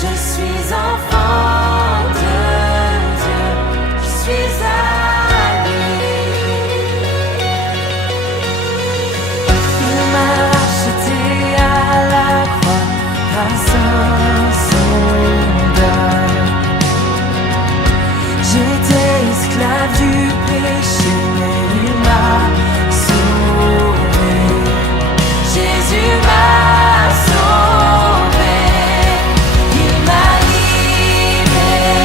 Je suis enfant de Dieu, je suis à lui. Il m'a racheté à la croix grâce à son deuil. J'étais esclave du péché, mais il m'a sauvé. Jésus m'a sauvé, il m'a libéré,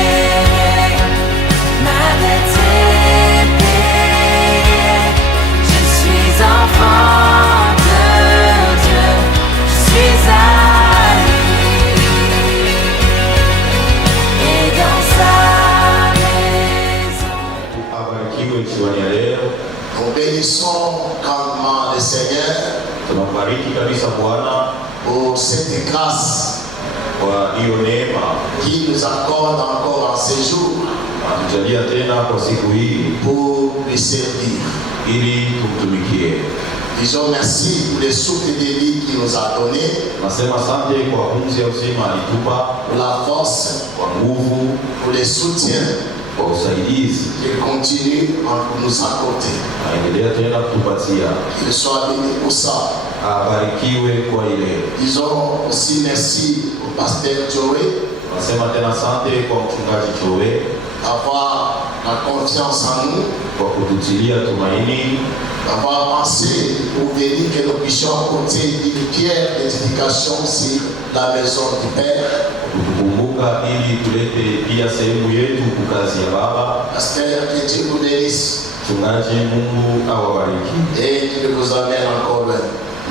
ma dette est payée. Je suis enfant de Dieu, je suis à lui et dans sa maison. Abarikiwe jioni ya leo. Nous bénissons grandement le Seigneur Tunambariki kabisa Bwana pour cette grâce kwa hiyo neema qui nous accorde encore en ce jour atujalia tena kwa siku hii pour lui servir. ili tumtumikie. Disons merci pour les souffles de vie qu'il nous a donné, Nasema asante kwa pumzi ya uzima alitupa, pour la force, kwa nguvu, pour les soutiens kwa usaidizi. qu'il continue à nous accorder. Aendelea tena kutupatia. Qu'il soit béni pour ça. Abarikiwe kwa ile. Disons aussi merci au pasteur Joey Nasema tena asante kwa mchungaji Joe d'avoir la confiance en nous, kwa kututilia tumaini, d'avoir pensé pour venir que nous puissions apporter une pierre d'édification sur la maison du Père. kutukumbuka ili tulete pia sehemu yetu kukazi ya Baba. Pasteur, que Dieu vous bénisse Mchungaji, Mungu awabariki et qu'il vous amène encore loin.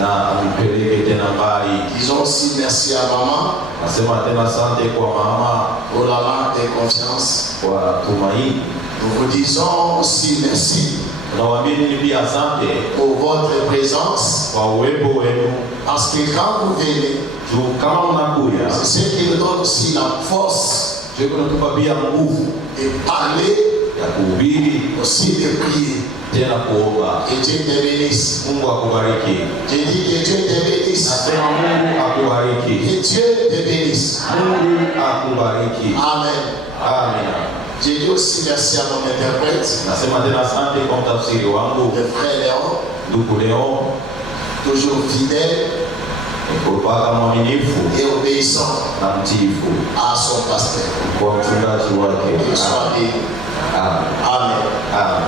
na atupeleke tena mbali. Disons aussi merci à maman Nasema tena asante kwa mama pour la marque de confiance. kwa tumaini. Nous vous disons aussi merci Tunawaamini pia asante pour votre présence, kwa uwepo wenu, parce que quand vous venez, juu kama mnakuya c'est ce qui nous donne aussi la force juu kunatupa pia nguvu de parler, ya kuhubiri aussi de prier. tena kuomba. Que Dieu te bénisse. Mungu akubariki. Je dis que Dieu te bénisse. Nasema Mungu akubariki. Que Dieu te bénisse. Mungu akubariki. Amen. Amina. Je dis aussi merci à mon interprète, Nasema tena asante kwa mtafsiri wangu le frère Léon, ndugu Leon, toujours fidèle kupaka mwaminifu et obéissant na mtiifu à son pasteur. kwa mchungaji wake. Qu'il soit béni. Amen. Amen. Amen.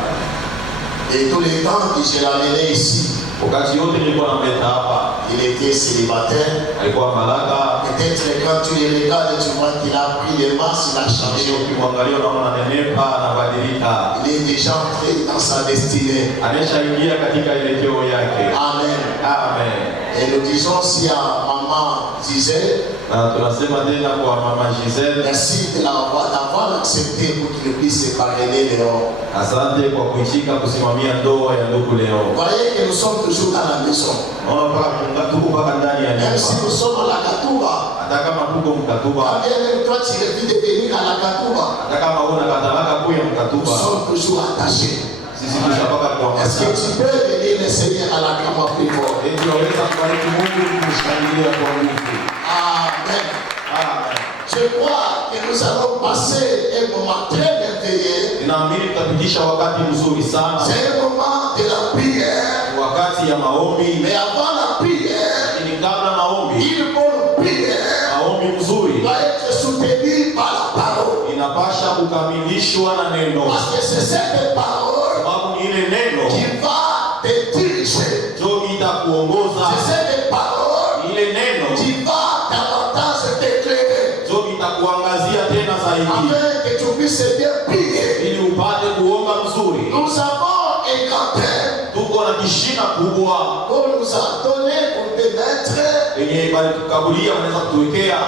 Et tous les temps que je l'amenais ici, Wakati yote nilikuwa namleta hapa, il était célibataire. alikuwa malaka. Peut-être quand tu le regardes, tu vois qu'il a pris des masses, il a changé. Ukimwangalia unaona ananenepa, anabadilika, Il est déjà entré dans sa destinée. ameshaingia katika elekeo yake. Amen. Amen. Et nous disons aussi à maman Gisèle, Na tunasema tena kwa mama Giselle, merci d'avoir accepté pour qu'il puisse parrainer Léon. asante kwa kuishika kusimamia ndoa ya ndugu Leo. Vous voyez que nous sommes toujours dans la maison. Naona mpaka tuko mpaka ndani ya Même si nyumba. nous sommes à la Katouba, Hata kama tuko Mkatuba, même toi tu refus de venir à la Katouba, hata kama una katalaka kuya nous Mkatuba, sommes toujours attachés. sisi tushapaka kwa Est-ce que tu peux venir le Seigneur à la grande plus fort? eti waweza kubariki Mungu kumshangilia kwa nguvu. Amen. Amen. Je crois que nous allons passer un moment très merveilleux. Ninaamini tutapitisha wakati mzuri sana, C'est un moment de la prière. wakati ya maombi. Mais avant la prière, Lakini kabla maombi, une bonne prière maombi mzuri doit être soutenue par la parole. inapasha kukamilishwa na neno, Parce que c'est cette parole sababu ni ile neno qui va te diriger. ndio itakuongoza. C'est cette parole Ni ile neno qui va davantage t'éclairer. ndio itakuangazia tena zaidi, Afin que tu puisses bien prier. ili upate kuomba mzuri. Nous avons un grand Père Tuko na kishina kubwa qu'on nous a donné pour permettre. yenye balitukabulia, wanaweza kutuwekea.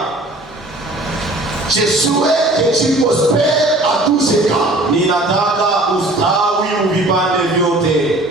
Je souhaite que tu prospères à tous égards. Ninataka ustawi muvipande vyote,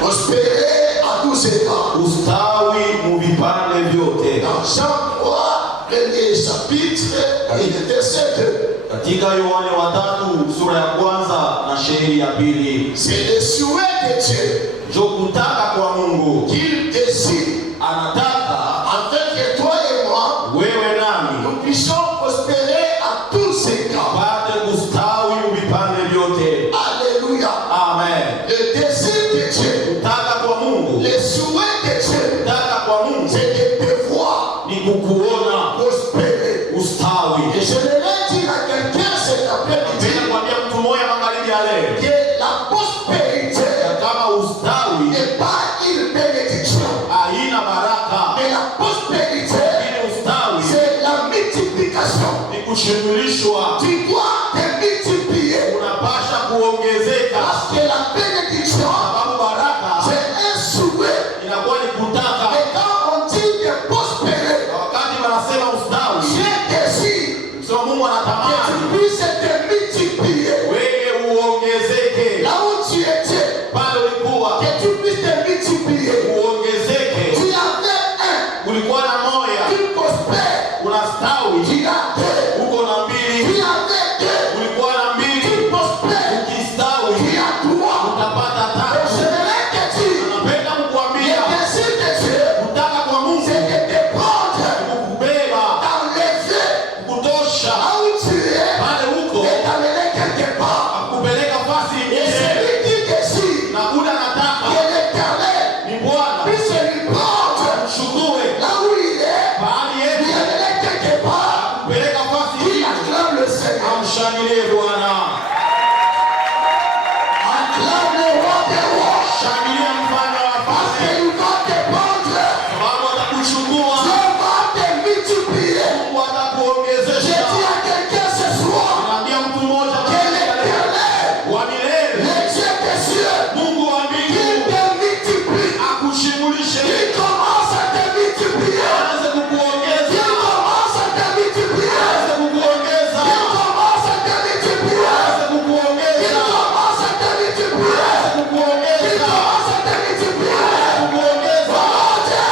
Prospérer à tous égards. ustawi muvipande vyote. Dans Jean 3, premier chapitre, et le verset 2. Katika Yohane 3 sura ya kwanza na shairi ya pili, C'est le souhait de Dieu ndio kutaka kwa Mungu, qu'il désire anataka afin que toi et moi wewe nami nous puissions prospérer à tous égards. upate kustawi vipande vyote. Alléluia. Amen. Le désir de Dieu, Kutaka kwa Mungu, le souhait de Dieu, kutaka kwa Mungu c'est de te voir ni kukuona prospérer. ustawi. Et je voudrais dire à quelqu'un cet après-midi Napenda kuambia mtu mmoja magharibi ya leo, que la prospérité kama ustawi n'est pas une bénédiction, haina baraka, mais la prospérité, lakini ustawi c'est la multiplication. ni kushugulishwa. Tu dois te multiplier Unapasha kuongezeka, parce que la bénédiction, sababu baraka c'est un souhait. inakuwa ni kutaka. Et quand on dit de prospérer, Na wakati wanasema ustawi, Dieu désire sio Mungu que anatamani tu puisses te multiplier wewe uongezeke là où tu étais, pale ulikuwa, que tu puisses te multiplier. uongezeke. Tu avais un, Ulikuwa na moya, tu prospères, unastawi, tu as deux, uko na tu mbili, avais deux, ulikuwa na tu mbili, prospères, ukistawi tu as trois. utapata Et tatu. je voudrais te dire, Napenda le kukuambia désir de Dieu, kutaka kwa Mungu c'est de te prendre, kukubeba, t'enlever kutosha là où tu es pale huko, et t'amener quelque part. akupeleka fasi Et ingine. celui qui décide Na kule que anataka l'Éternel ni Bwana puisse lui prendre mshukue là où il est, bahali lui yetu, amener quelque part, kupeleka fasi qui ingine. acclame le Seigneur. Amshangilie Bwana, Acclame le roi des rois. shangilia mfalme wa Parce wafalme, qu'il va te prendre, sababu atakuchukua, Dieu va te multiplier. Mungu Je atakuongezesha. dis à quelqu'un ce soir Naambia mtu mmoja que l'Éternel, wa milele, le Dieu des cieux, Mungu wa qui mbingu te multiplie, akushughulishe, qui commence à te multiplier, aanze qui kukuongeza, commence à te multiplier, aanze kukuongeza, qui commence à te multiplier, aanze qui kukuongeza, commence à te multiplier, aanze qui kukuongeza, commence à te multiplier. kukuongeza Oh Dieu,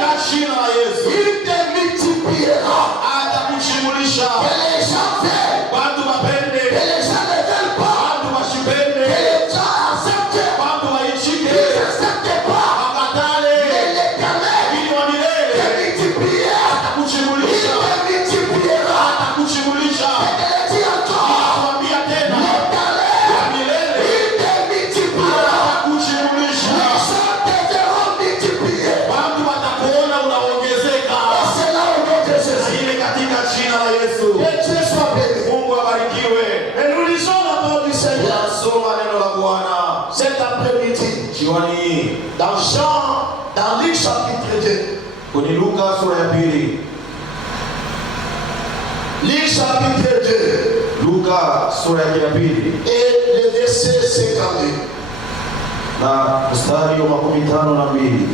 katika jina la Yesu. il te multipliera. Atakushughulisha, Que les gens veulent, watu que wapende, les gens ne veulent pas, watu que washipende, les gens acceptent, watu waichike, qu'ils n'acceptent pas. wakatale, Mais l'Éternel ili wa te milele multipliera. Il atakushughulisha, te multipliera. atakushughulisha. Je te le dis encore, Nakwambia tena, l'Éternel, wa milele il te multipliera. atakushughulisha. Les gens te verront multiplier. Watu watakuona unaongezeka. Et c'est là au nom de Na Jésus. ile katika jina la Yesu. Que Dieu soit béni. Mungu abarikiwe. Et nous lisons la parole du Seigneur Tunasoma neno la Bwana cet après-midi jioni hii dans Luc chapitre 2. kwenye Luka sura ya pili. Luc chapitre 2 Luka sura yake ya pili et le verset 52. na mstari wa 52.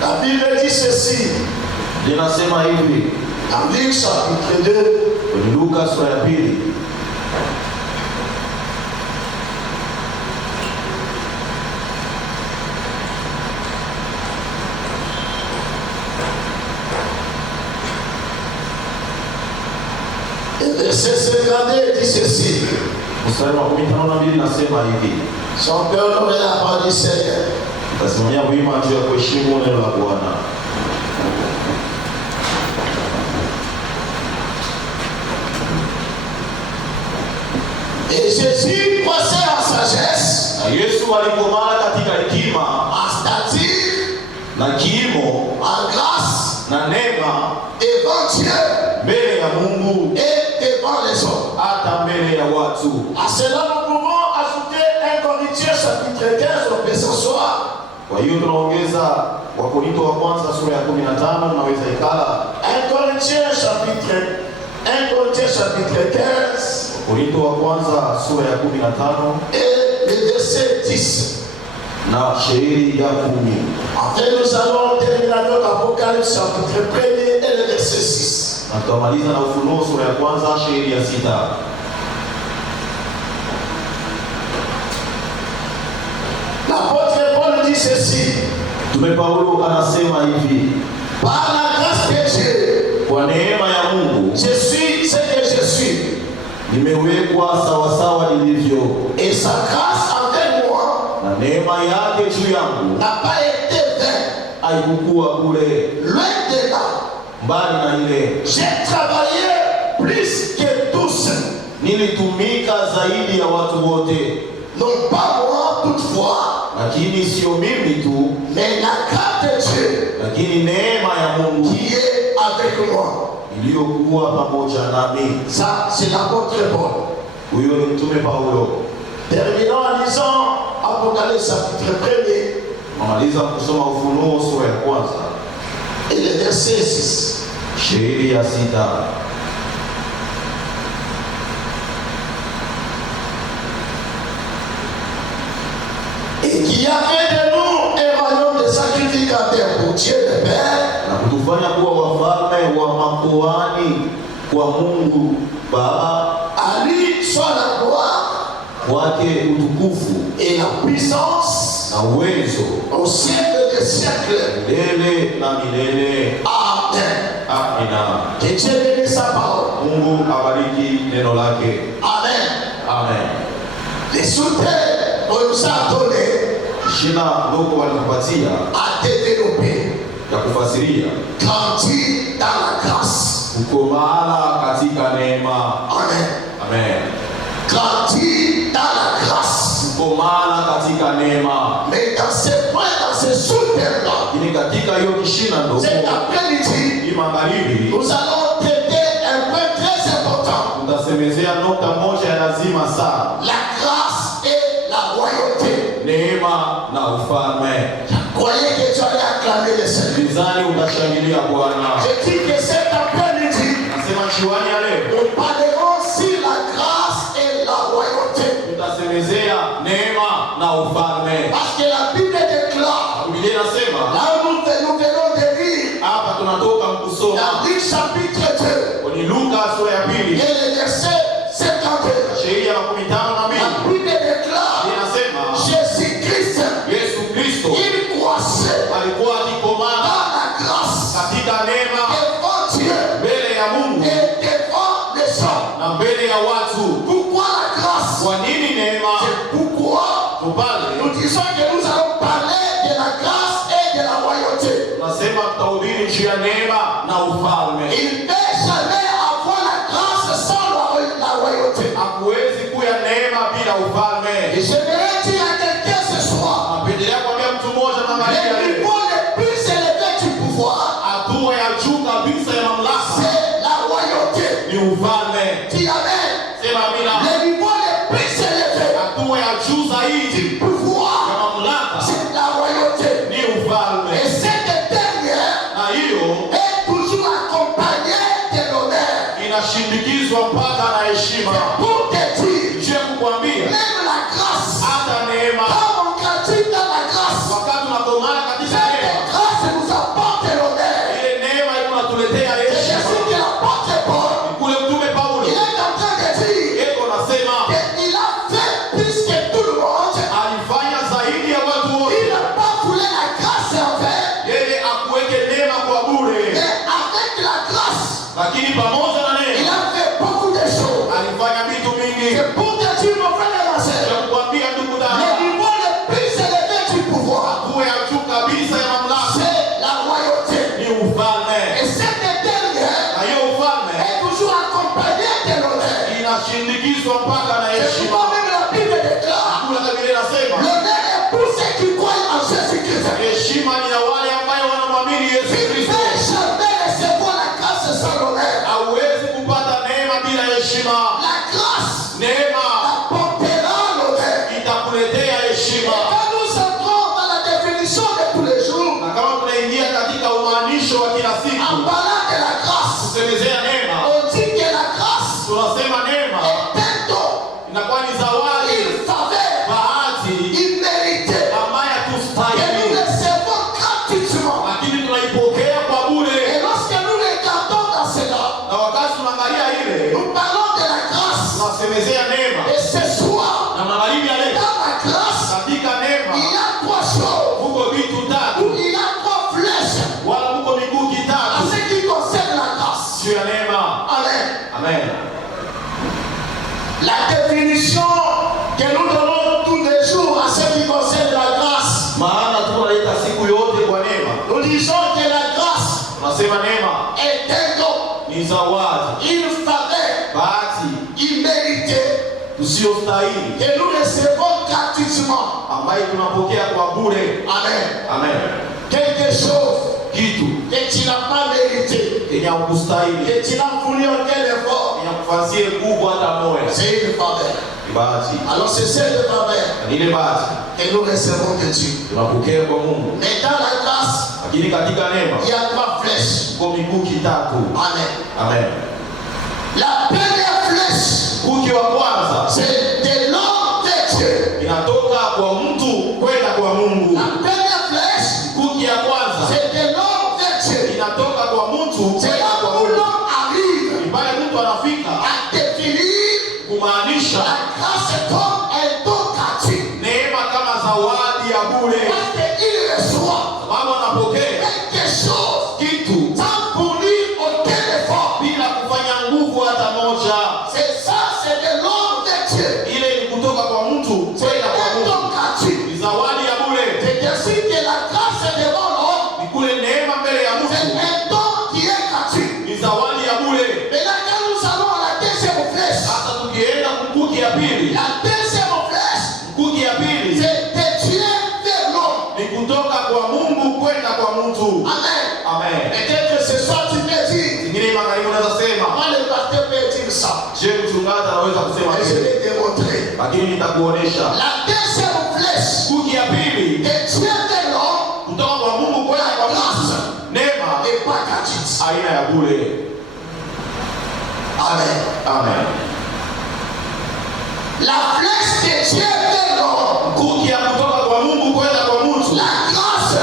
La Bible dit ceci Linasema hivi dans Luc chapitre 2 kwenye Luka sura ya pili et verset 52 dit ceci. mstari wa 52 nasema hivi. Si on peut honorer la parole du Seigneur. Tasimamia wima juu ya kuheshimu neno la Bwana. Et Jésus croissait en sagesse, Na Yesu alikomaa katika hekima en stature, na kiimo en grâce na neema devant Dieu mbele ya Mungu et devant les hommes. hata mbele ya watu. À cela, nous pouvons ajouter 1 Corinthiens chapitre 15, on peut s'asseoir. Kwa hiyo tunaongeza Wakorintho wa kwanza sura ya 15, tunaweza ikala 1 Corinthiens chapitre 15 Wakorintho wa kwanza sura ya 15 et le verset 10. na shairi ya 10. Enfin, nous allons terminer avec Apocalypse chapitre 1 et le verset 6. Na tutamaliza na Ufunuo sura ya kwanza shairi ya 6. L'apôtre Paul dit ceci. Mtume Paulo anasema hivi: Par la grâce de Dieu, kwa neema ya Mungu je suis ce que je suis. nimewekwa sawasawa nilivyo, Et sa grâce envers moi na neema yake juu yangu n'a pas été vaine. haikukuwa bure. Loin de là, Mbali na ile, j'ai travaillé plus que tous. nilitumika zaidi ya watu wote, Non pas moi toutefois, lakini sio mimi tu, mais la grâce de Dieu lakini neema ya Mungu qui est avec moi. iliyokuwa pamoja nami. Ça, c'est l'apôtre Paul. Huyo ni mtume Paulo. Terminons en lisant Apocalypse chapitre 1er Namaliza kusoma Ufunuo sura ya kwanza et le verset 6. shairi ya 6. Et qui a fait de nous un royaume de sacrificateurs pour Dieu le Père, Na kutufanya kuwa wafalme wa makuhani kwa Mungu Baba, à lui soit la gloire kwake utukufu et la puissance na uwezo au siècle des siècles. milele na milele. Amen. Amina. Que Dieu bénisse sa parole. Mungu abariki neno lake. Amen. Amen. Les sous-terres qu'on nous a donné Shina ndogo walitupatia à développer, ya kufasiria grandir dans la grâce. uko mahala katika neema. Amen. Amen. Grandir dans la grâce. Uko mahala katika neema. Mais dans ces points, dans ces sous-terres-là, Lakini katika hiyo kishina ndogo cet après-midi, hii magharibi nous allons traiter un point très important. tutasemezea nukta moja ya lazima sana: La grâce et la royauté. neema na ufalme. Croyez que tu allais acclamer le Seigneur. Mizani utashangilia Bwana. Je dis que cet après-midi, Nasema chiwani ya leo nous parlerons sur la grâce et la royauté. tutasemezea neema na ufalme. Parce que la Bible déclare, Biblia inasema là où nous venons de lire, hapa tunatoka kusoma dans Luc chapitre 2, kwenye Luka sura ya et pili le verset 52, sheria ya 12. la Bible déclare, Inasema Jésus-Christ, Yesu Kristo il croissait alikuwa akikomana dans la grâce katika neema devant Dieu mbele ya Mungu et devant les hommes. na mbele ya watu. Pourquoi la grâce? Kwa nini neema? C'est pourquoi Tupale nous disons que nous allons parler de la grâce et de la royauté. tunasema tutahubiri juu ya neema na ufalme. Il ne peut jamais avoir la grâce sans la royauté. Hakuwezi kuya neema bila ufalme. Et j'aimerais dire à quelqu'un ce soir, Napendelea kuambia mtu mmoja magharibi ya le leo, niveau le plus élevé du pouvoir, hatua ya juu kabisa ya mamlaka c'est la royauté. ni ufalme. Dis Amen. Sema amina. Le niveau le plus élevé Hatua ya juu zaidi du pouvoir, ya mamlaka c'est la royauté. ni ufalme, Et cette dernière na hiyo est toujours accompagnée de l'honneur. inashindikizwa mpaka na heshima. Pour te dire, Je kukwambia même la grâce, hata neema, quand on grandit dans la grâce, wakati tunakomana katika cette neema, grâce nous apporte l'honneur. ile neema inatuletea Et je heshima. suis que l'apôtre Paul, Kule mtume Paulo il est en train de dire eko nasema qu'il a fait plus que tout le monde. alifanya zaidi ya watu Il wote. n'a pas voulu la grâce en vain, Yeye akuweke neema kwa bure, mais avec la grâce, lakini pamoja na il neema a fait beaucoup de choses. alifanya vitu mingi. C'est pour te dire, mon frère et ma Ya soeur, kukwambia ndugu le dada, niveau le plus élevé du pouvoir, hatua ya juu kabisa ya mamlaka c'est la royauté. ni ufalme, Et cette dernière na hiyo ufalme est toujours accompagnée de l'honneur. inashindikizwa mpaka na C'est heshima. pourquoi même la Bible déclare, Kula Biblia inasema l'honneur est pour ceux qui croient en Jésus-Christ. heshima ni ya wale ambao wanamwamini Yesu Tu ne Kristo. peux jamais recevoir la grâce sans l'honneur. Hauwezi kupata neema bila heshima. La grâce Neema apportera l'honneur. itakuletea Et heshima. quand nous entrons dans la définition de tous les jours, Na kama tunaingia katika umaanisho wa kila en siku parlant de la grâce, kusemezea neema, on dit que la grâce tunasema neema est un don, inakuwa ni zawadi, une faveur bahati imméritée ambayo que nous hatustahili, recevons gratuitement. lakini tunaipokea kwa Et bure. lorsque nous regardons dans cela, Na wakati tunaangalia ile, nous parlons de la grâce. tunasemezea neema. Et ce soir, Na magharibi ya leo, dans la grâce, katika il neema y a trois choses. kuko vitu tatu, Il y a trois flèches wala kuko miguu en kitatu ce qui concerne la grâce. juu ya neema. Amen. Amen. La définition que nous donnons tous les jours à ce qui concerne la grâce. Maana tunaleta siku yote kwa neema. Nous disons que la grâce Tunasema neema est un don, ni zawadi, une faveur bahati imméritée tusiyostahili que nous recevons gratuitement. ambayo tunapokea kwa bure. Amen. Amen. Quelque chose Kitu que tu n'as pas mérité, kenye hukustahili, que tu n'as fourni aucun effort, inakufanzie nguvu hata moya, c'est une faveur. ni bahati. Alors c'est cette faveur Na ile bahati que nous recevons de Dieu. tunapokea kwa Mungu. Mais dans la grâce, Lakini katika neema il y a 3 flèches. kwa mikuki tatu. Amen. Amen. La première flèche, Mkuki wa kwanza c'est de l'homme de Dieu. inatoka kwa mtu kwenda kwa Mungu. La première flèche, Mkuki ya kwanza c'est de l'homme de Dieu. inatoka kwa mtu C'est kwenda là kwa où Mungu. l'homme arrive Ni pale mtu anafika à définir kumaanisha la grâce comme un don gratuit. neema kama zawadi ya bure, Parce qu'il reçoit sababu anapokea quelque chose kitu sans fournir aucun effort. bila kufanya nguvu hata moja. C'est ça, c'est de l'homme de Dieu. Ile ni kutoka kwa mtu C'est kwenda kwa un Mungu, don gratuit. ni zawadi ya bure. C'est ainsi que la grâce devant l'homme, Ni kule neema mbele ya c'est mtu, un don qui est gratuit. ni zawadi ya bure. Mais là, quand nous allons à la deuxième flèche, Sasa tukienda mkuki ya pili, la deuxième flèche, mkuki ya pili c'est de Dieu vers l'homme. ni kutoka kwa Mungu kwenda kwa mtu. Amen. Amen. Peut-être que ce soir tu peux dire, Zingine magharibi unaweza sema, moi le pasteur peut dire ça. je mchungaji anaweza kusema Mais je hivi, vais démontrer. lakini nitakuonesha La deuxième flèche mkuki ya pili de Dieu vers l'homme kutoka kwa Mungu kwenda kwa mtu. Neema n'est pas gratuite. aina ya bure. Amen. Amen. La flèche de Dieu vers l'homme, Mkuki ya kutoka kwa Mungu kwenda kwa mtu, la grâce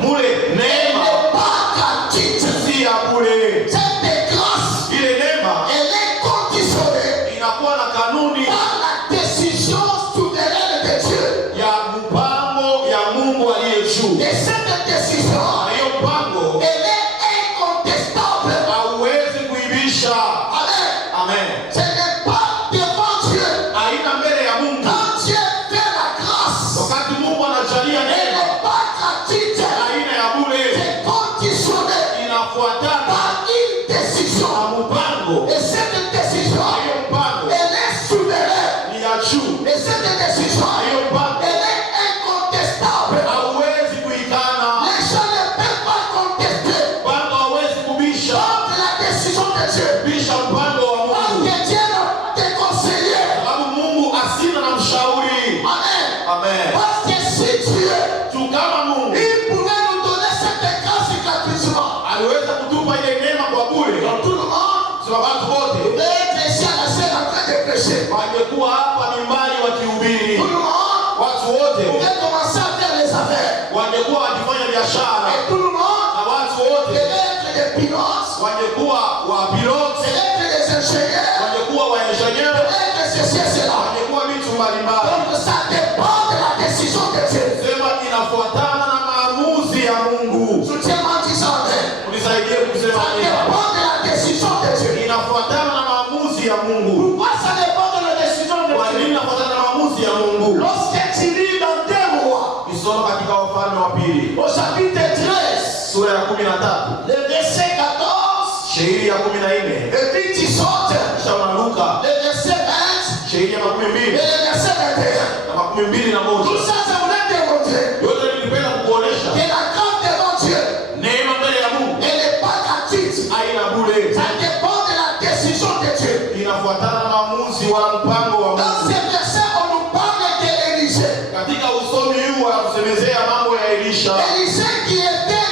mule neema n'est pas gratuite. si ya bure. Cette grâce, Ile neema elle est conditionnée inakuwa na kanuni par la décision souveraine de Dieu. ya mpango ya Mungu aliye juu, Et cette décision, na hiyo mpango elle est incontestable. hauwezi kuibisha. Amen. Amen. Ce n'est pas devant Dieu. Aina mbele ya Mungu, Quand Dieu fait la grâce, wakati Mungu anajalia elle neema, n'est pas gratuite. aina ya bure C'est conditionné inafuatana par une décision. na mpango. Et cette décision, Hiyo mpango elle est souveraine. ni ya juu, Et cette décision, hiyo mpango elle est incontestable. hauwezi kuikana, Les gens ne peuvent pas contester mpango hauwezi kubisha contre la décision de Dieu. bisha mpango wa Parce Mungu, que Dieu n'a pas de conseiller. sababu Mungu asina na mshauri. Amen. Amen. Parce que si Dieu, Tu kama Mungu il pouvait nous donner cette grâce gratuitement. aliweza kutupa ile neema kwa bure, Donc tout le monde sio watu wote peut être ici à la scène en train de prêcher. wangekuwa hapa nyumbani wakihubiri, Tout le monde watu wote pouvait commencer à faire les affaires. wangekuwa wakifanya biashara, Et tout le monde na watu wote peut être des pilotes, wangekuwa wa pilote, peut être des ingénieurs, wangekuwa wa engineer, peut être ceci et cela. wangekuwa vitu mbalimbali. Donc ça dépend de la décision de Dieu. Sema inafuatana na maamuzi ya Mungu. Soutiens-moi disant amen. Unisaidie kusema Ça nini? dépend de la décision de Dieu. Inafuatana na maamuzi ya Mungu. Pourquoi ça dépend de la décision de Kwa nini Dieu? inafuatana na maamuzi ya Mungu? Lorsque tu lis dans 2 rois, Nisoma katika Wafalme wa Pili au chapitre 13, sura ya 13 le verset 14, shairi ya 14, et puis tu sautes kisha unaruka le verset 20 shairi ya et 12 le verset 21. na 21. Tout ça, ça voulait démontrer Yote nilipenda kukuonesha que la grâce devant Dieu, neema mbele ya Mungu elle n'est pas gratuite. haina bure, Ça dépend de la décision de Dieu. inafuatana na maamuzi wala mpango wa Dans Mungu. ces versets, on nous parle d'Élisée. Katika usomi huu wa kusemezea mambo ya Elisha, Élisée qui était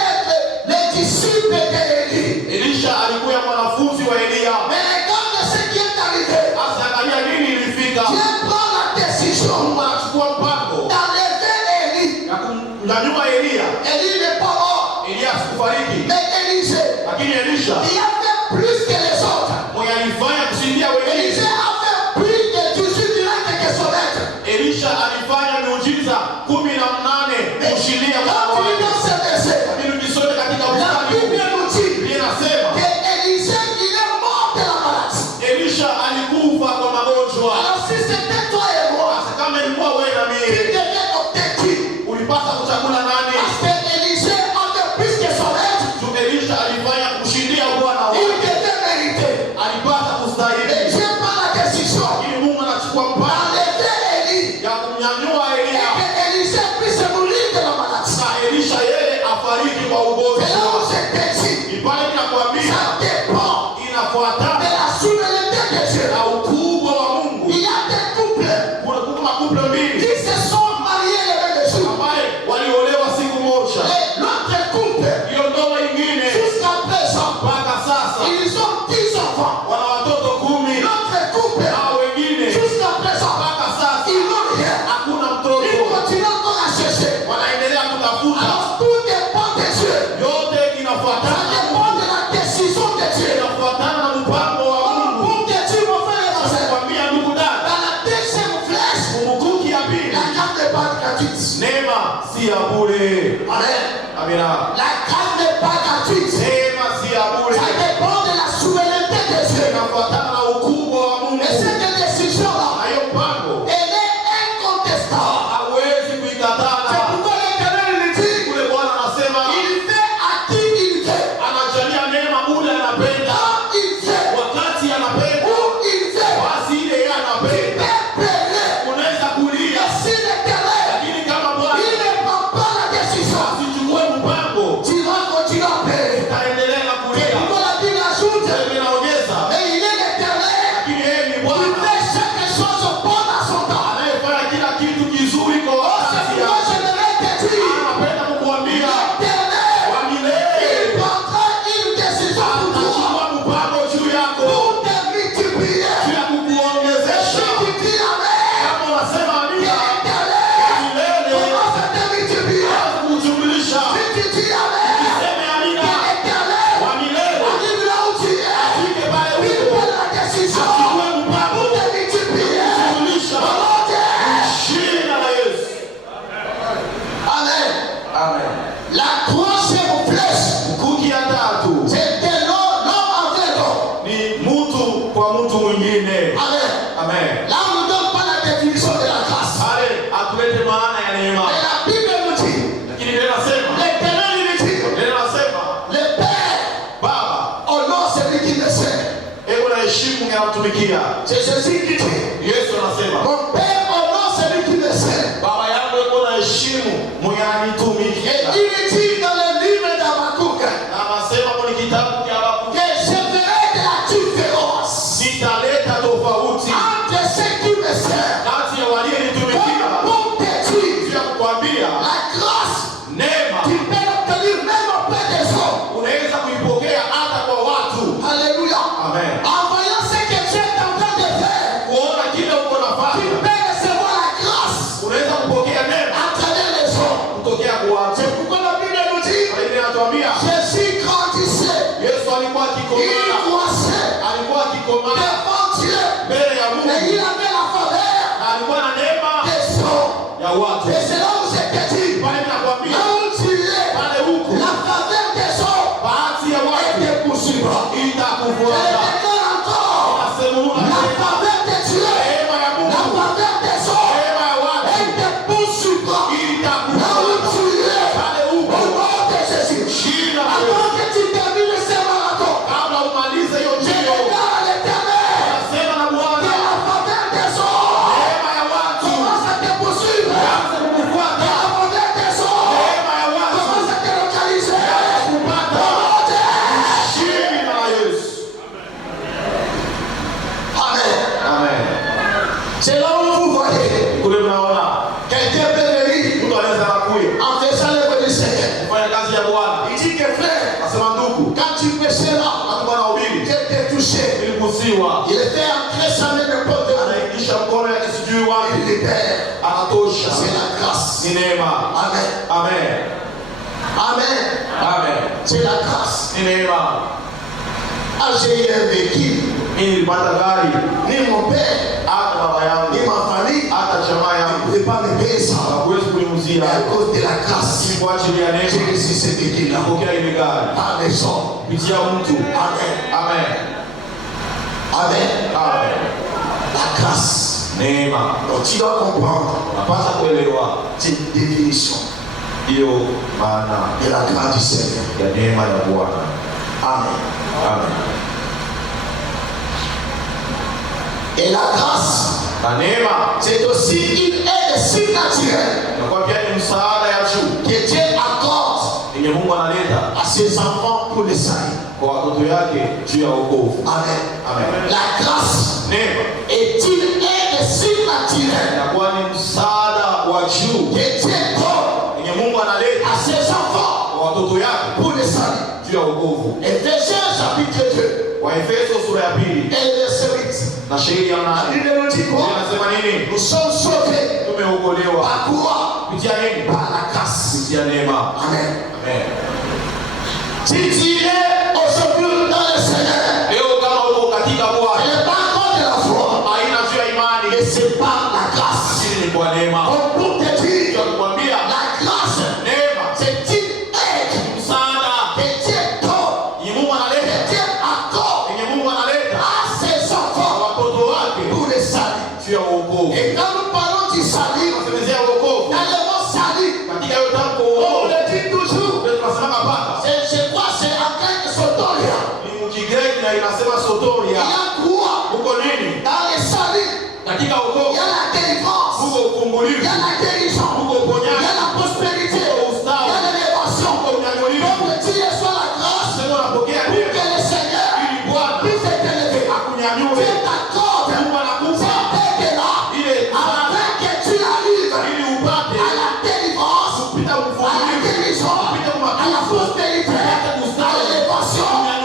le disciple d'Élie. Elisha alikuwa mwanafunzi wa Elia. Mais regarde ce qui est arrivé. Sasa angalia nini ilifika. Dieu prend la décision Mungu anachukua mpango d'enlever Élie. na kumnyanyua Elia. Élie n'est pas mort. Elia sikufariki, Mais Élisée, lakini Elisha il a fait plus que les autres. mwenye alifanya kushindia wengine, Élisée a fait plus que na ukubwa wa Mungu. Il y a des couples Kuna makuple mbili qui se sont mariés le même jour. ambaye waliolewa siku moja. Et l'autre couple, Hiyo ndoa ingine jusqu'à présent, mpaka sasa ils ont 10 enfants. wana watoto 10. L'autre couple, Hao wengine jusqu'à présent, mpaka sasa ils n'ont rien. hakuna Ils mtoto, continuent encore à chercher. wanaendelea kutafuta. Alors tout dépend des Dieu. Yote Ça inafuatana dépend de la décision de Dieu. inafuatana na mpango wa Mungu. Pour que Dieu me fasse la scène. Nakwambia ndugu dada, Dans la deuxième flèche, kumbukuki ya pili, la carte n'est pas gratuite. neema si ya bure. Amen. Amina. La carte n'est pas gratuite. Neema si ya bure, Ça dépend de la souveraineté de Dieu. inafuatana na ukubwa wa Mungu. Et cette décision-là, Na hiyo mpango elle est incontestable. hawezi C'est kuikatana. pourquoi l'Éternel il dit, Kule Bwana anasema il fait à qui il veut, anajalia neema ule anapenda, quand il veut, wakati anapenda, où il veut. basi ile yeye anapenda. Pleurer. Unaweza kulia, Et si l'Éternel, lakini kama Bwana il ne prend pas la décision, asichukue mpango, tu vas continuer à pleurer. utaendelea na C'est kulia. pourquoi la Bible ajoute, Biblia inaongeza, et il est l'Éternel lakini yeye ni qui Bwana fait chaque chose bonne à son temps. anayefanya kila kitu kizuri kwa Oh, c'est wakati pourquoi wake. j'aimerais te dire, Anapenda kukuambia l'Éternel, wa milele il prendra une décision pour toi, atachukua mpango juu yako pour te multiplier. juu ya Et kukuongezesha. si tu dis Amen, Kama unasema amina, l'Éternel milele commence à te multiplier. kujumlisha. Si tu dis Amen, Sema amina, l'Éternel wa milele arrive là où tu es. afike pale Il uko, prend la décision achukue mpango pour te multiplier. kujumlisha. Au nom de Jina la Yesu. Amen. Amen. La troisième flèche, Mkuki ya tatu c'était l'homme avec l'homme. ni mtu kwa mtu mwingine. Amen. Amen. Là, on ne donne pas la définition de la grâce. Pale atulete maana ya neema. Mais la Bible nous dit, Lakini Biblia inasema, l'Éternel il dit, Biblia inasema le Père Baba, honore celui qui le sait. hebu na heshimu unamtumikia. C'est Jésus qui dit, Yesu anasema, mon Père honore celui qui le sait. Baba yangu hebu na heshimu mwenye Et ananitumikia. il dit dans le livre d'Habakkuk Na anasema kwenye kitabu cha Habakuki, que je ferai de la différence sitaleta tofauti entre ceux qui me servent. kati ya walionitumikia. Pour te dire, Juu ya kukwambia la grâce, neema tu peux l'obtenir même auprès des hommes. unaweza kuipokea hata kwa watu. Alléluia. Amen. En voyant ce que tu es en train de faire, Kuona kile uko tu nafanya, peux recevoir la grâce unaweza kupokea neema à travers les hommes. kutokea kwa watu. C'est pourquoi la Bible nous dit, Kwa hiyo inatuambia Jésus grandissait, Yesu alikuwa il akikomana, croissait alikuwa akikomana devant Dieu, mbele ya et Mungu il avait la faveur na alikuwa na neema des hommes. ya watu. Et c'est là où je te dis, Pale ninakwambia, là où tu es, pale huko la faveur des hommes bahati ya watu te poursuivra. Je le itakufuata. déclare encore, Nasemuna la faveur de Dieu, neema ya la Mungu, faveur des hommes, neema ya watu elle te poursuivra. Là où itakufuata. tu es, Pale au huko nom de Jésus. jina la Yesu. Avant que tu termines ce marathon, Kabla umalize hiyo je mbio, déclare à l'Éternel nasema na que Bwana, la faveur des hommes neema ya watu commence à te poursuivre. ianze Que kukufuata. la faveur des hommes Neema ya watu commence à te localiser. kupata. Au nom de Jina la Yesu. Amen. Amen. C'est là où vous voyez, Kule mnaona quelqu'un peut venir mtu anaweza kuja en faisant le bénéfice. kufanya kazi ya Bwana, Il dit que frère, asema ndugu, quand tu pécheras, atakuwa na ubiri Dieu t'est touché. ilikusiwa, Il était entrer sa main de côté. anaingisha mkono yake sijui Il wapi, libère. anatosha. C'est la grâce. Ni neema. Amen. Amen. Amen. Amen. C'est la grâce. Ni neema. Ah, j'ai eu un véhicule. Mimi nilipata gari, Ni mon père, hata baba yangu, ni ma famille hata jamaa ne yangu pouvaient pas me payer ça. hakuwezi Mais kuniuzia. à cause de la grâce, Lakini kwa ajili ya j'ai neema reçu ce véhicule-là. napokea ile gari Par les hommes. kupitia mtu. Amen. Amen. Amen. Amen. La grâce. Neema. Donc tu dois comprendre Napasa kuelewa cette définition hiyo maana de la grâce du Seigneur. ya neema ya Bwana. Amen. Amen. Et la grâce, Na neema c'est aussi une aide surnaturelle inakuwa pia ni msaada ya juu que Dieu accorde yenye Mungu analeta à ceux ses enfants pour le salut. kwa watoto yake juu ya wokovu. Amen. Amen. La grâce Neema est une aide surnaturelle inakuwa ni msaada wa juu que Dieu donne yenye Mungu analeta à ses enfants kwa watoto yake pour le salut. juu ya wokovu. Ephésiens chapitre 2 Waefeso sura ya 2 et verset 8. na sheria ya La 8 Bible nous dit quoi? inasema nini? Nous sommes sauvés Tumeokolewa par quoi? kupitia nini? Par la grâce. Kupitia neema. Amen. Amen. Si tu es aujourd'hui dans le Seigneur, Leo kama uko katika ce Bwana n'est pas encore de la foi, haina juu ya imani, mais c'est par la grâce. lakini ni kwa neema. Comme pour te dire, Tunakwambia la grâce, neema c'est une aide msaada que Dieu donne, yenye Mungu que analeta, Dieu accorde yenye Mungu analeta à ses kwa enfants watoto wake pour le salut. juu ya wokovu. Et quand nous parlons du salut, Tunasemezea wokovu dans le mot salut, katika hiyo tamko on wokovu. le dit toujours, Ndio tunasema hapa c'est quoi? C'est en grec sotoria. ni mkigireki na inasema Il sotoria. y a quoi? Huko nini? Dans le salut, Katika il wokovu y a la délivrance, huko il ufungulivu, y a la guérison, huko il y uponyaji, a la prospérité, huko il y ustawi, a l'élévation. huko unyanyulivu. Donc Dieu soit la grâce Sema unapokea pour que neema le Seigneur ili Bwana puisse t'élever. akunyanyue. Dieu t'accorde Mungu anakupa cette aide-là ile afin que tu arrives ili upate à la délivrance, kupita à la ufungulivu, guérison, kupita à la umakufu, prospérité, à l'élévation, à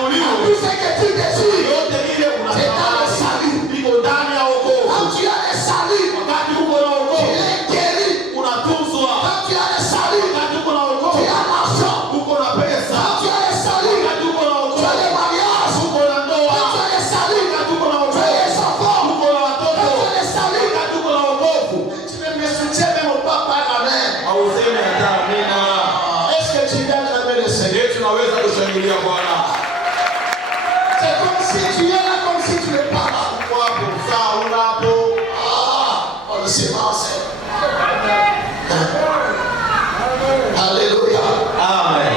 tout ce que tu désires. yote ile C'est dans le unatamani salut. iko ndani ya wokovu. Quand tu as le salut, Wakati uko na tu wokovu es guéri. unatunzwa. Quand tu as le salut, Wakati uko na tu wokovu as l'argent. uko na pesa. Quand tu as le salut, Wakati uko na tu as wokovu le mariage. uko na ndoa. Quand tu as le salut, Wakati uko na tu as wokovu les enfants. uko na watoto. Quand tu as le salut, Wakati uko na wokovu tu veux me soutiens même au papa, amen. hausemi hata amina. Est-ce que tu viens acclamer le Seigneur? Je tunaweza kushangilia Bwana. C'est comme si tu es là, comme si tu ne parles pas. Uko hapo saa unapo. Ah, on le sait pas, c'est. Alléluia. Amen.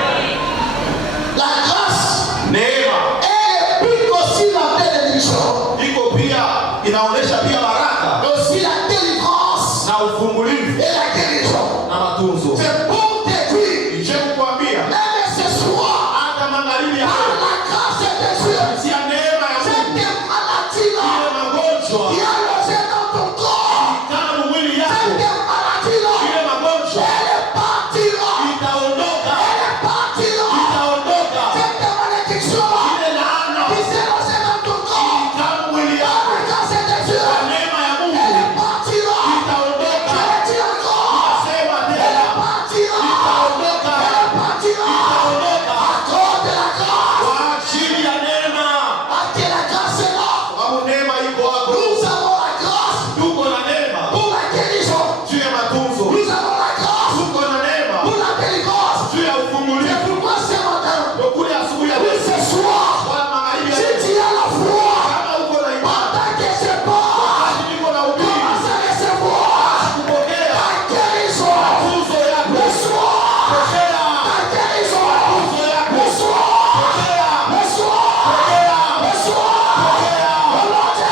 La grâce, Neema elle implique aussi la bénédiction, iko pia inaonesha pia baraka mais aussi la délivrance na ufungulivu et la guérison. na matunzo. C'est pour te dire, Je kukwambia même ce soir, hata magharibi ya par leo la grâce de Dieu, si ya neema ya cette Mungu maladie-là ile magonjwa qui a logé dans ton corps, kama mwili yako cette maladie-là, ile magonjwa elle partira, itaondoka, elle partira. itaondoka. Cette malédiction-là Ile laana qui s'est logée dans ton corps, kama mwili par yako la grâce de Dieu, kwa neema ya Mungu elle partira. itaondoka. Je le dis encore, Sema elle tena partira. itaondoka, Elle partira. itaondoka À cause de la grâce, kwa ajili ya neema. parce que la grâce est là. Sababu neema iko hapo. Nous avons la grâce Tuko na neema pour la guérison. juu ya matunzo, Nous avons la grâce tuko na neema pour la délivrance. juu ya C'est ufungulivu. pourquoi ce matin, Ndio kule asubuhi ya oui, leo ce soir, wala magharibi ya si leo, tu as la foi, kama uko na imani pendant que je parle, wakati niko na ubiri commence à recevoir kupokea la guérison. matunzo yako, Reçois pokea la guérison. matunzo yako, Reçois, pokea, reçois, pokea, reçois. pokea. Au nom de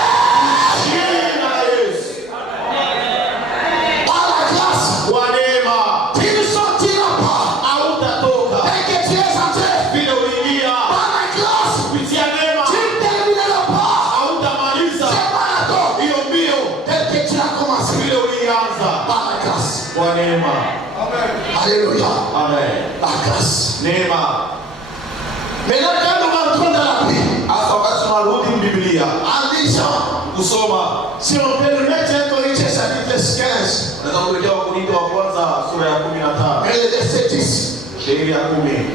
Jina la Yesu. par la grâce, Kwa neema tu ne sortiras pas. hautatoka Dès que tu es entré vile uliingia. par la grâce, Kupitia neema tu ne termineras pas hautamaliza ce marathon hiyo mbio tel que tu as commencé vile ulianza. par la grâce. Kwa neema. Alléluia. Amen. La grâce. Neema. Maintenant, quand nous rentrons dans la Bible, Hasa wakati tunarudi Biblia en lisant, kusoma, si on peut le mettre 1 Corinthiens chapitre 15, naweza kuletea Wakorintho wa kwanza sura ya 15 et le verset 10. shairi ya 10.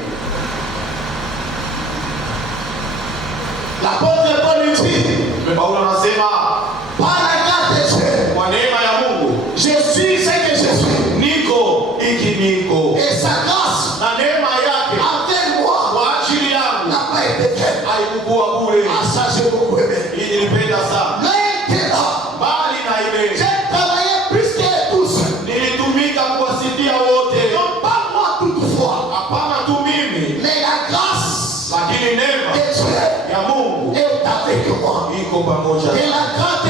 L'apôtre Paul lui dit, Mtume Paulo anasema par la grâce de Dieu, kwa neema ya Mungu je suis ce que je suis. niko hiki niko, Et sa grâce na neema yake avec moi kwa ajili yangu n'a pas été faite. haikukuwa bure. Ah, ça, j'ai beaucoup aimé. Hii nilipenda sana. Maintenant, Bali na ile j'ai travaillé plus que tous. nilitumika kuwasaidia wote, Non pas moi toutefois, hapana tu mimi, mais la grâce lakini neema de Dieu ya Mungu est avec moi. iko pamoja. Et la grâce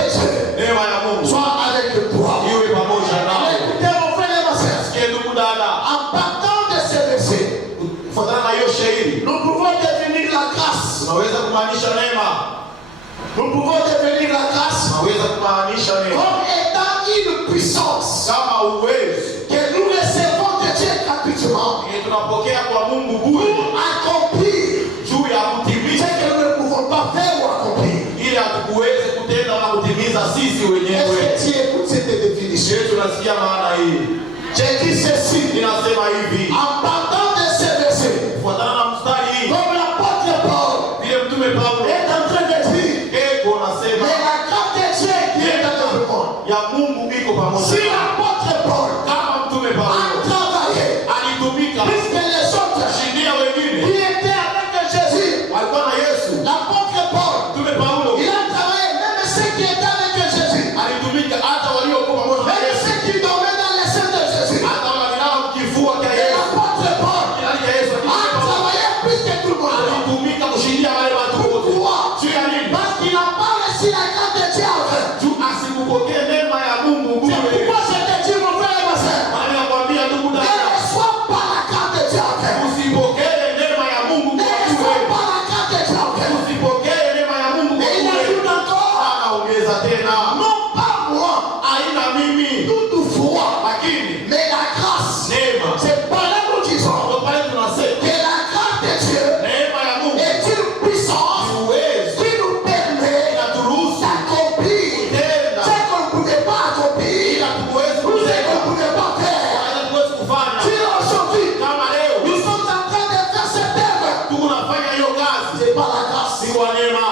inamaanisha nini? comme étant une puissance Kama uwezo que nous recevons de Dieu gratuitement tunapokea kwa Mungu pour bure accomplir juu ya ce kutimiza que nous ne pouvons pas faire ou accomplir. ili hatukuweze kutenda na kutimiza sisi Est-ce wenyewe. que tu écoutes cette définition? Je tunasikia maana hii. J'ai dit ceci Inasema hivi en partant de ce verset, kufuatana na mstari hii, comme l'apôtre Paul vile mtume Paulo est en train de dire, eko nasema mais la grâce de Dieu qui est dans le monde. ya Mungu iko pamoja. Si l'apôtre Paul Kama mtume a Paulo travaillé alitumika plus que les autres kushindia qui wengine étaient avec Jésus, walikuwa na Yesu, l'apôtre Paul, mtume Paulo il a travaillé même ceux qui étaient avec Jésus, alitumika hata waliokuwa pamoja na même Yesu, ceux qui dormaient dans les seins de Jésus. hata walinao kifua cha Et Yesu. l'apôtre Paul Ndani ya Yesu a travaillé plus que tout le monde. alitumika kushindia wale watu wote. Pourquoi? Juu ya nini? Parce qu'il n'a pas reçu la grâce de Dieu en vain. Juu asikupokee neema ya Mungu C'est bure. pourquoi je te dis, mon frère et ma soeur, Maana nakwambia ndugu ne dada, reçois pas la grâce de Dieu en vain. usipokee neema ya Mungu Ne kwa reçois bure. pas la grâce de Dieu en vain. Usipokee neema ya Mungu kwa Et il bure. ajoute encore, Anaongeza tena, non pas moi, haina mimi, toutefois, lakini mais la grâce. neema. C'est par là nous disons Ndio pale tunasema que la grâce de Dieu neema ya Mungu est une puissance ni uwezo qui nous permet inaturuhusu d'accomplir tenda ce qu'on ne pouvait pas accomplir, ila tuweze ou ce qu'on ne kutenda, pouvait pas faire. wala tuweze kufanya. Si aujourd'hui, Kama leo nous sommes en train de faire cette œuvre, tunafanya hiyo kazi, c'est par la grâce. si kwa neema.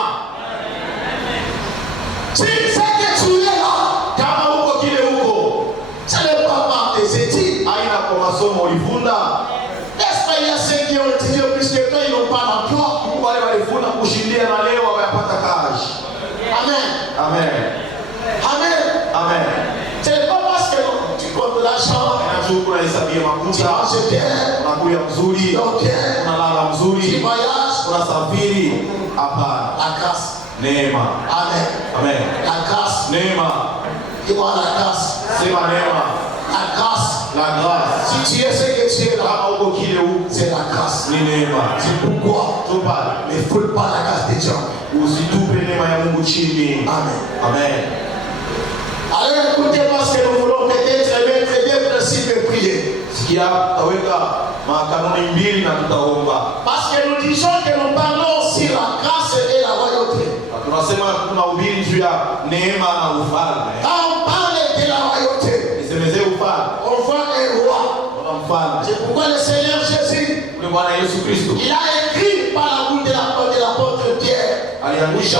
Si c'est que tu es là, Kama huko kile huko, ce n'est pas par tes études. aina kwa masomo ulifunda, N'est-ce pas, il y a ceux qui ont étudié plus que toi, ils n'ont pas d'emploi. wale walifunda kushindia na leo wamepata kazi. Amen. Amen. Amen. Amen. Ce n'est pas parce que tu comptes de l'argent, Inajua unahesabia tu makuta, manges bien, unakulia mzuri, tu dors bien, unalala tu mzuri, voyages. unasafiri. Hapana, La grâce. neema. Amen. Amen. La grâce. Neema. Dis-moi la grâce. Sema neema. La grâce. La grâce. Si tu es ce que tu es là, Kama huko kile huko c'est la grâce. ni neema. C'est pourquoi Tu pale ne foule pas la grâce de Dieu. usitupe neema ya Mungu chini. Amen. Amen. Alors écoutez-moi ce que nous voulons peut-être mettre des principes et prier. Sikia, taweka makanuni mbili na tutaomba. Parce que nous disons que nous parlons sur la grâce et la royauté. Na tunasema tunahubiri juu ya neema na ufalme. Quand on parle de la royauté, Nisemezee ufalme. on voit un roi. Kuna mfalme. C'est pourquoi le Seigneur Jésus, Ule Bwana Yesu Kristo il a écrit par la bouche de l'apôtre Pierre, aliangusha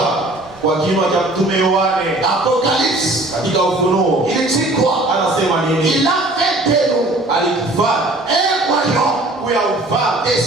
kwa kinywa cha mtume Yohane Apocalypse. katika Ufunuo. Il dit quoi? Anasema nini? Il a fait de nous Alikufanya un royaume kuya ufalme des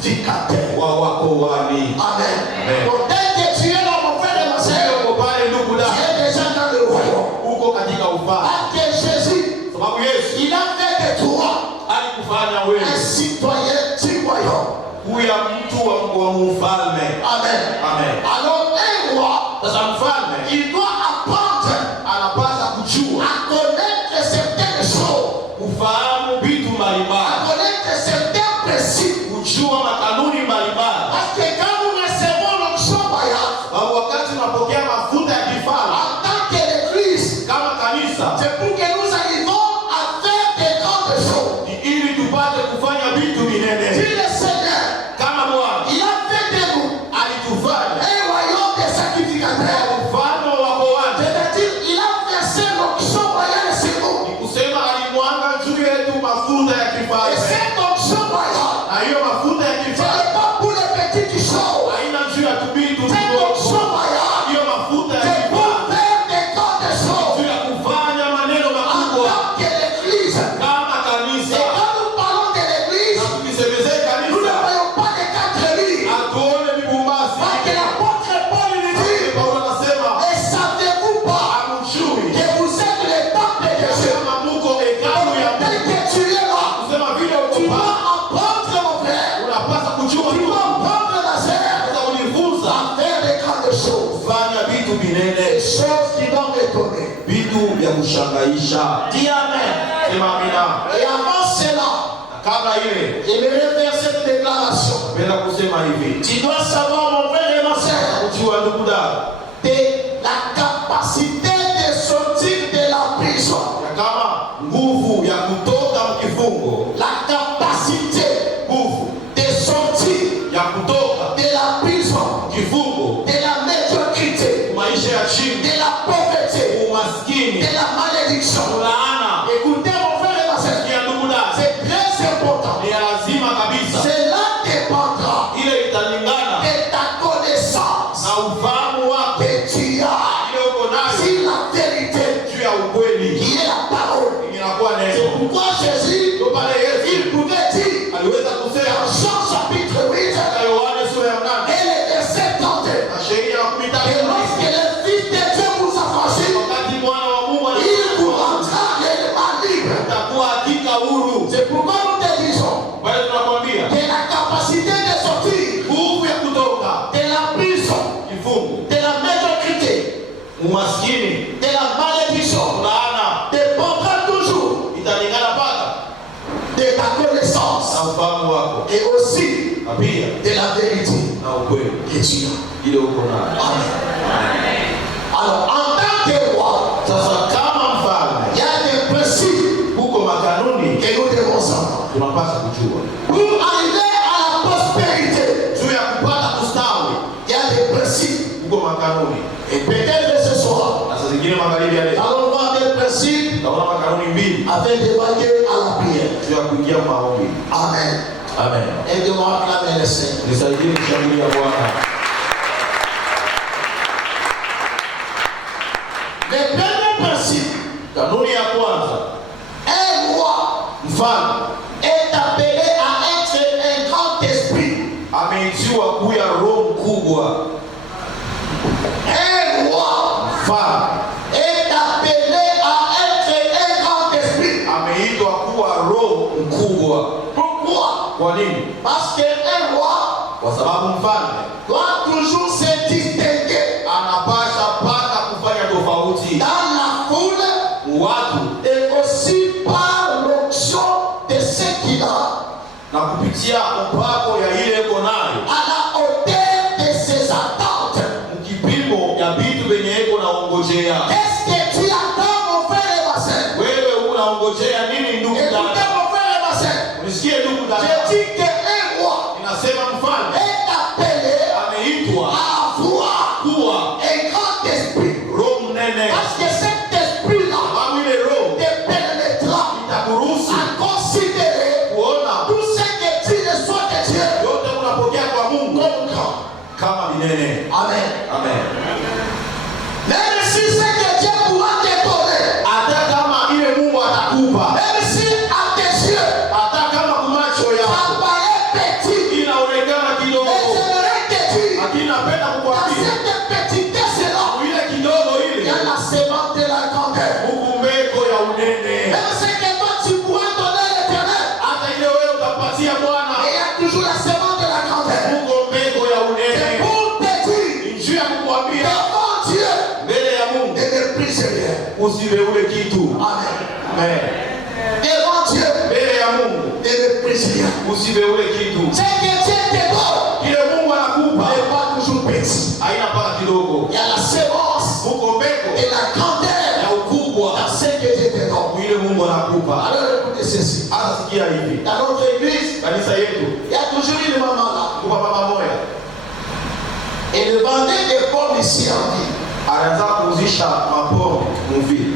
sacrificateurs. wa wakoani. Amen. Amen. Donc dès que tu es là, mon frère et ma soeur, Uko pale ndugu tu dada, es déjà dans le royaume. uko katika ufalme. Parce que Jésus, Sababu Yesu il a fait de toi alikufanya un wewe citoyen du royaume. kuya mtu wa ufalme. Amen. Amen. Alors un roi, Sasa mfalme il doit apprendre anapaswa kujua à connaître certaines choses, kufahamu vitu à mbalimbali, connaître certains principes. kujua makanuni mbalimbali. Parce que quand nous recevons l'onction royale, Sababu wakati unapokea mafuta ya kifalme en tant que l'Église, kama kanisa, c'est pour que nous arrivons à faire des grandes choses. ni ili tupate kufanya vitu Dit vinene. le Seigneur, Kama Bwana il a fait de nous alitufanya un royaume des sacrificateurs. mfano wako watu, C'est-à-dire, il a versé l'onction royale sur nous. ni kusema alimwanga juu yetu mafuta ya Et kifalme, cette onction royale, na hiyo mafuta ya ce kifalme n'est pas pour les petites choses. haina juu ya tubitu Cette onction tudogo. royale, Hiyo mafuta ya c'est pour kifalme faire des grandes choses juu ya kufanya maneno en makubwa tant que l'Église. kama Et kanisa. quand nous parlons de l'Église, Na tukisemezea nous ne kanisa voyons pas des quatre livres. hatuone vibumbasi. Parce que l'apôtre Paul lui dit, Paulo anasema et savez-vous pas hamjui que vous êtes le temple de Dieu? kama muko hekalu ya Tel Mungu. que tu es là, Kusema vile tu uko dois pale, apprendre, mon frère. unapaswa kujua Tu dois apprendre, ma sœur, Unapaswa kujifunza à faire des grandes choses. kufanya vitu Des vinene, choses qui vont m'étonner. vitu vya kushangaisha. Dis Amen. Sema amina. Et avant cela, Na kabla ile j'aimerais faire cette déclaration. napenda kusema hivi, Tu dois savoir, mon frère et ma sœur, kujua ndugu dada, de la capacité de son nguvu ya kutoka mkifungo, la capacité nguvu de sortir ya kutoka de la prison, kifungo, de la médiocrité, maisha ya chini, de la pauvreté, umaskini, de la malédiction. laana. Écoutez mon frère et ma sœur, Sikia ndugu dada, c'est très important. ni lazima kabisa, Cela dépendra ile italingana de ta connaissance na ufahamu wako que tu as ile uko nayo sur la vérité juu ya ukweli, qui est la parole. inakuwa C'est neno. pourquoi Jésus, Ndio pale Yesu il pouvait dire aliweza dans kusema Jean chapitre 8 katika Yohana sura ya 8 et le verset 30, na sheria ya et 13, lorsque le Fils de Dieu vous affranchit, wakati mwana wa Mungu il vous anakuja rendra réellement libre. utakuwa hakika huru. C'est pourquoi nous te disons Bali tunakwambia que la capacité de sortir nguvu ya kutoka de la prison, kifungo, de la médiocrité, umaskini, de la malédiction, laana dépendra toujours italingana paka de ta connaissance na ufahamu wako et aussi na pia de la vérité na ukweli que tu as. ile uko nayo. Amen. Alors, en tant que roi, Sasa kama mfalme, il y a des principes huko makanuni que nous devons savoir. tunapaswa kujua Pour arriver à la prospérité, juu ya kupata kustawi. il y a des principes. Huko makanuni, Et peut-être ce soir, na saa zingine magharibi ya nous leo allons voir des principes taona makanuni mbili afin d'évacuer à la prière. juu ya kuingia maombi. Amen. Amen. Aide-moi à acclamer le Seigneur. Nisaidie kushangilia Bwana. Le premier principe, Kanuni ya kwanza, un roi mfalme est appelé à être un grand esprit. ameitiwa kuya roho mkubwa. Un roi Mfalme est appelé à être un grand esprit. ameitwa kuwa roho mkubwa. Pourquoi? Kwa nini? Parce qu'un roi Kwa sababu mfalme doit toujours se distinguer anapasha pata kufanya tofauti dans la foule watu et aussi par l'onction de ce qu'il a, na kupitia upako ya ile iko nayo, à la hauteur de ses attentes. mkipimo ya vitu vyenye iko naongojea. Qu'est-ce que tu attends, mon frère et ma sœur? Wewe unaongojea nini ndugu Écoutez, dada? mon frère et ma sœur, Unisikie ndugu je dada, dis qu'un roi inasema mfalme est appelé ameitwa à avoir kuwa un grand esprit. roho mnene, Parce que cet esprit-là sababu ile roho te permettra itakuruhusu à considérer kuona tout ce que tu reçois de Dieu yote unapokea kwa Mungu comme grand. kama vinene. Amen. Amen. Même si ce que Dieu pourra te donner, Hata kama ile Mungu atakupa, même si à tes yeux, hata kama kumacho ça yako paraît petit, inaonekana mais kidogo, j'aimerais te dire, lakini napenda dans kukwambia cette petitesse-là, ile kidogo il y ile a la semence de la grandeur. Mungu mbeko ya unene. Même ce que toi tu pourras donner l'éternel, Hata ile wewe utapatia Bwana il y a toujours la semence de la grandeur. Mungu mbeko ya C'est unene. pour te dire, Njia ya kukwambia devant Dieu, mbele ya Mungu ne méprise rien. usibeule kitu. Amen. Amen. Devant Dieu, Mbele ya Mungu ne méprise rien. usibeule kitu. Ce que Dieu te donne Kile Mungu anakupa n'est pas toujours petit. haina paka kidogo. Il y a la sémence Mungu mbeko et la grandeur ya ukubwa dans ce que Dieu te donne. ile Mungu anakupa. Alors écoutez ceci. Hata sikia hivi, Dans notre église, kanisa yetu il y a toujours une maman là. kupa mama moya Elle vendait des pommes ici en ville. anaanza kuuzisha mapombe mvili.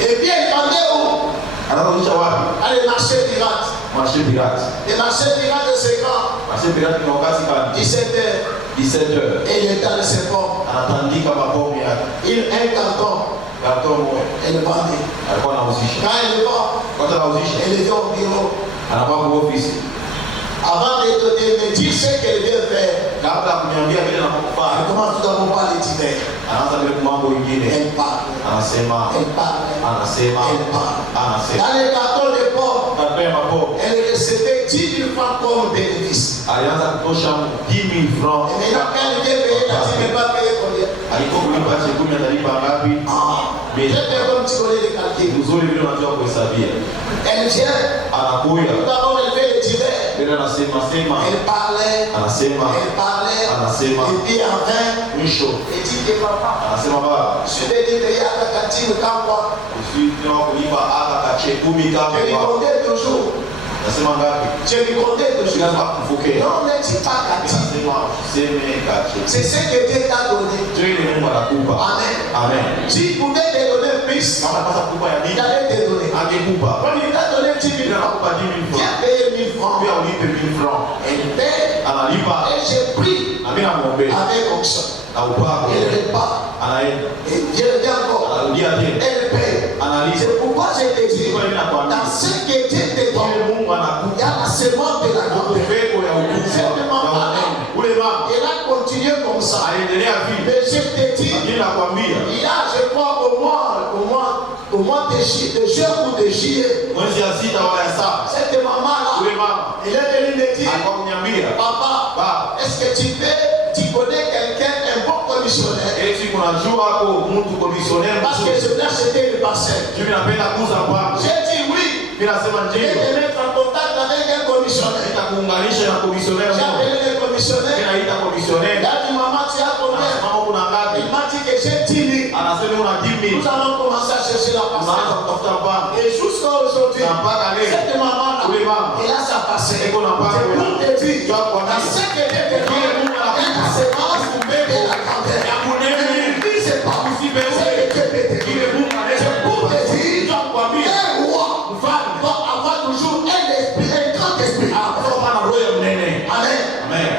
Et puis elle vendait où? Anaanza kuuzisha wapi? Dans les marchés pirates. Marché pirate. Les marchés pirates, c'est quand? Marché pirate ni wakati kani 17h. 17h Et il est dans le septembre. anatandika mapombe yake. Un canton, Karton moja elle vendait. alikuwa anauzisha. Quand elle vend, Kwanza anauzisha, elle vient au bureau. anakuwa kwa ofisi. Avant de me dire ce qu'elle vient faire, Kabla ya kuniambia vile elle nakufanya, commence tout d'abord par les divers. anaanza vile mambo mengine. Elle parle, Anasema, elle parle, anasema, elle parle. anasema. Dans les cartons de pommes, Karton ya mapombe elle recevait 10 000 francs comme bénéfice. alianza kutosha 10,000 francs. Et maintenant, quand elle vient payer, elle dit, mais pas payer combien? Alikuwa kulipa chekumi atalipa ngapi? Ah, Mais je fais comme tu connais les calculs. mzuri vile unajua kuhesabia. Elle vient, Anakuya tout d'abord, elle fait les divers. vile anasema sema, Elle parlait, anasema elle parlait, Anasema. et puis enfin, mwisho, elle dit que papa, anasema baba, je vais te payer à ta cantine quand quoi? usiwe kulipa aka kache Chekumika Je lui kwa. comptais toujours. Nasema ngapi? Je lui comptais toujours. Lazima kupokea. Non, ne dis pas Cathy. Nasema useme kache. C'est ce que Dieu t'a donné. Dieu ni Mungu anakupa. Amen. Amen. S'il pouvait te donner plus, Kama pasa kukupa ya il nini? allait te donner. Angekupa. Quand il t'a donné 10 000 francs, Anakupa 10 000 Dieu a francs. payé 1000 francs. Pia ulipe 1000 francs. Et paye. Analipa. Et j'ai pris Na mimi namuombea. avec onction. Na upako. Et le repas. Anaenda. Et Dieu vient encore. Anarudia tena. Elle paye. Analipa. C'est pourquoi je te dis, Kwa nini nakwambia? dans ce que Dieu te Kile donne, Mungu il y anakupa. a la semence de la grandeur. Mbegu ya ukubwa. Ya unene. Ule mama Et là, continue comme ça. anaendelea vile. Mais je te dis, Lakini nakwambia il y a, je crois, au moins de juin ou de juillet, mwezi ya 6 wala ya 7 cette maman-là, ule mama elle est venue me dire, alikuwa kuniambia, papa, baba, est-ce que tu connais quelqu'un, un bon commissionnaire? eti kunajua hapo mtu komisioneri Parce que je voulais acheter une parcelle. mimi napenda kuuza kwangu. J'ai dit oui. Mimi nasema Je vais ndio. te mettre en contact avec un commissionnaire. Nitakuunganisha na komisioneri J'ai mmoja. appelé le commissionnaire. Mimi naita komisioneri. Il a dit, maman, tu as combien? Mama kuna ngapi? Il m'a dit que j'ai 10 000. Anasema una 10 Nous 000. allons commencer à chercher la Unaanza parcelle. kutafuta banki. Et jusqu'à aujourd'hui, Na mpaka leo cette maman-là, ule mama elle a sa parcelle. iko na banki. C'est pour te dire, Kwa dans ce que Dieu te donne, il y a la semence de la grandeur. ya kunene. Ne méprisez pas. Usibebe. C'est que Dieu peut te Kile donner. Mungu anaweza C'est pour te dire, kukwambia. un roi Mfalme doit avoir toujours un esprit, un grand esprit. anakuwa na roho ya mnene. Amen. Amen.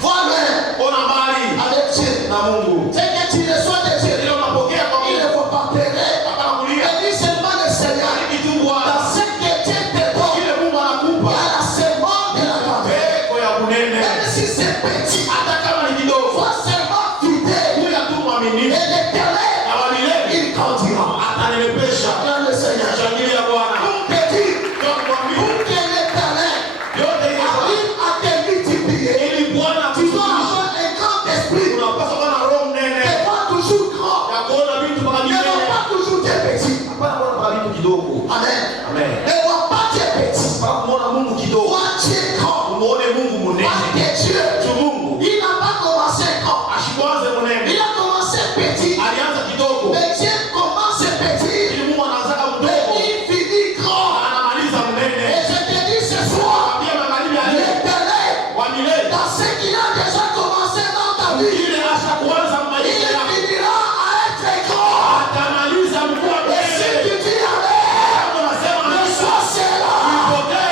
Vois loin Ona mbali avec Dieu. na Mungu. C'est que tu reçois de Dieu. Ile unapokea kwa Il Mungu. ne faut pas pleurer. Hapana kulia. Mais dis seulement le Seigneur. Bariki tu Bwana. Dans ce que Dieu te donne, Kile Mungu il y anakupa. a la semence de la grandeur. Peko ya kunene. Même si c'est petit, Hata kama ni kidogo. sois seulement fidèle. Kuya tu mwaminifu. Et l'Éternel, Na wa milele. il grandira. Atanenepesha. Acclame le Seigneur. Shangilia Bwana. Pour te dire, Ndio kukwambia. pour que l'Éternel Yote hiyo. arrive à te multiplier, Ili Bwana tu dois akutumishe. avoir un grand esprit. Unapaswa kuwa na roho mnene. Ne pas toujours grand. Ya kuona vitu mpaka Ne vois milele. pas toujours des petits. Hapana kuona mpaka vitu kidogo. Amen. Amen. Ne vois pas des petits. Mpaka kumuona Mungu kidogo. Vois Dieu grand. Umuone Mungu Parce munene. que Dieu, Tu Mungu. il n'a pas commencé grand. Ashikwanze munene. Il a commencé petit. Alianza kidogo. Mais Dieu commence petit. Ili Mungu anaanzaka Mais mdogo. il finit grand. Anamaliza Et mnene. je te dis ce soir, Pia magharibi ya leo. l'Éternel, Wa milele. dans ce qu'il a déjà commencé dans ta vie, Ile asha kuanza il maisha yako. finira à être grand. Atamaliza mkuu wa Et si mbele. tu dis Amen, Kama unasema reçois cela. nipokee.